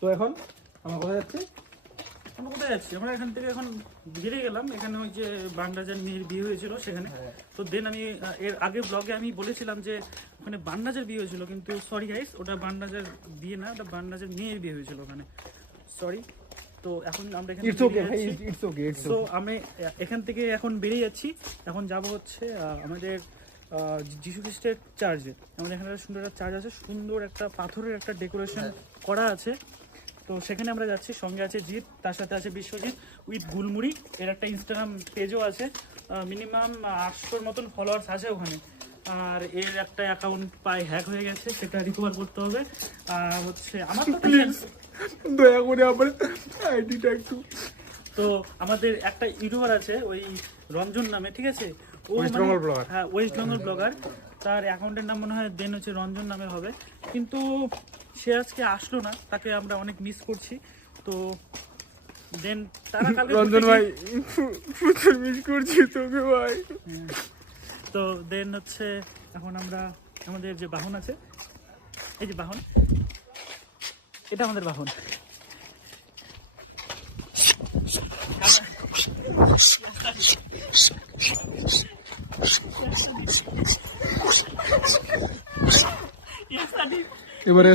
তো এখন আমরা কোথায় যাচ্ছি? আমরা এখান থেকে এখন বেরিয়ে গেলাম। এখানে ওই যে বানরাজার মেয়ের বিয়ে হয়েছিল সেখানে। তো দেন আমি এর আগে ব্লগে আমি বলেছিলাম যে ওখানে বানরাজার বিয়ে হয়েছিল, কিন্তু সরি গাইস, ওটা বানরাজার বিয়ে না, ওটা বানরাজার মেয়ের বিয়ে হয়েছিল ওখানে, সরি। তো এখন আমরা এখানে তো আমি এখান থেকে এখন বেরিয়ে যাচ্ছি। এখন যাব হচ্ছে আমাদের যিশু খ্রিস্টের চার্চে। আমাদের এখানে একটা সুন্দর একটা চার্চ আছে, সুন্দর একটা পাথরের একটা ডেকোরেশন করা আছে। তো সেখানে আমরা যাচ্ছি, সঙ্গে আছে জিৎ, তার সাথে আছে বিশ্বজিৎ উইথ গুলমুড়ি। এর একটা ইনস্টাগ্রাম পেজও আছে, মিনিমাম 800-র মতন ফলোয়ার্স আছে ওখানে। আর এর একটা অ্যাকাউন্ট প্রায় হ্যাক হয়ে গেছে, সেটা রিকভার করতে হবে। আর হচ্ছে আমার তো প্লিজ দয়া করে আমার আইডিটা একটু। তো আমাদের একটা ইউটিউবার আছে ওই রঞ্জন নামে, ঠিক আছে, ও ওয়েস্ট বেঙ্গল ব্লগার। হ্যাঁ ওয়েস্ট বেঙ্গল ব্লগার। তার অ্যাকাউন্টের নাম মনে হয় দেন হচ্ছে রঞ্জন নামে হবে, কিন্তু সে আজকে আসলো না, তাকে আমরা অনেক মিস করছি। তো দেন তারা কালকে রঞ্জন ভাই প্রচুর মিস করছি তোকে ভাই। তো দেন হচ্ছে এখন আমরা আমাদের যে বাহন আছে, এই যে বাহন, এটা আমাদের বাহন। এবারে